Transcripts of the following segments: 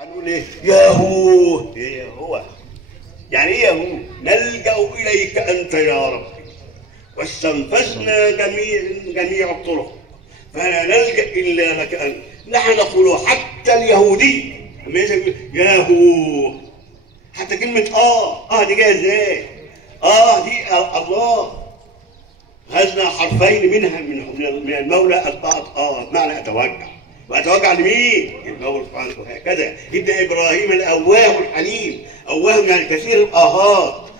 هنقول ايه؟ ياهو ايه هو؟ يعني ايه ياهو؟ نلجأ اليك انت يا رب واستنفذنا جميع الطرق فلا نلجأ الا لك انت. نحن نقول حتى اليهودي لما يقول ياهو، حتى كلمة دي جاية ازاي؟ دي الله. خذنا حرفين منها من المولى البعض بمعنى اتوجع. واتوجع لمين؟ المولى سبحانه وهكذا. ابن ابراهيم الاواه الحليم، اواه يعني كثير الاهات،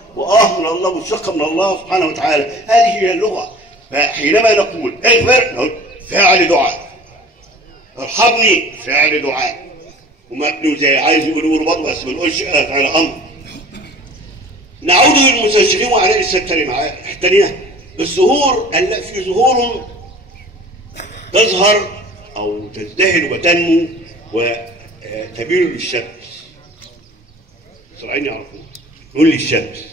من الله مشتقه من الله سبحانه وتعالى. هذه هي اللغه. فحينما نقول اغفر نقول فعل دعاء، ارحمني فعل دعاء، وما زي عايز يقولوا برضه بس ما نقولش فعل امر. نعود للمستشرقين وعلى الكلمه الثانيه. الزهور في زهور تظهر او تزدهر وتنمو وتبين للشمس. الزراعيين يعرفون نقول للشمس.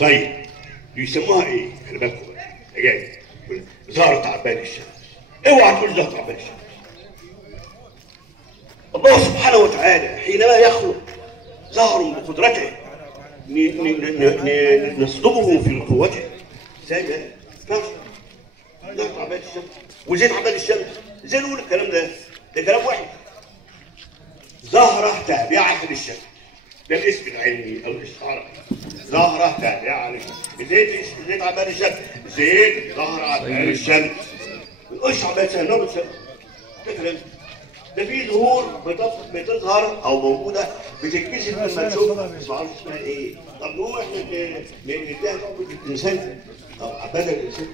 طيب يسموها ايه؟ خلي بالكم بقى جاي ظهرت عباد الشمس. اوعى تقول ظهرت عباد الشمس. الله سبحانه وتعالى حينما يخلق ظهر بقدرته نصدمه في قوته. ازاي ده؟ ظهرت عباد الشمس وزيت عباد الشمس. ازاي نقول الكلام ده؟ ده كلام واحد. زهرة تابعة للشمس. ده الاسم العلمي او الاستعارة. زهرة تابعة للشمس. زيت عباد الشمس. زيت ظهر عباد الشمس. ما نقولش عباد الشمس، نقول الشمس. ده كلام. ده في زهور بتظهر او موجوده بتتكشف لما تشوفها ما اعرفش اسمها ايه. طب نقوم احنا نديها نقطه الانسان او عباده الانسان.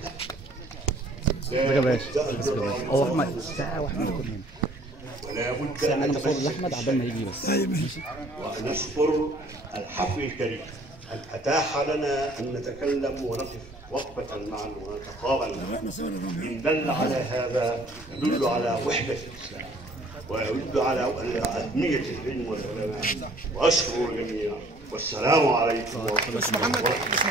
يا باشا هو احمد الساعه واحمد يكون هنا ولا بد انا بصور لاحمد عبال ما يجي بس. ونشكر الحفل الكريم ان اتاح لنا ان نتكلم ونقف وقفه معا ونتقابل. ان دل على هذا يدل على وحده الاسلام ويدل على أهمية العلم والعلماء. وأشكر الجميع والسلام عليكم ورحمة الله وبركاته.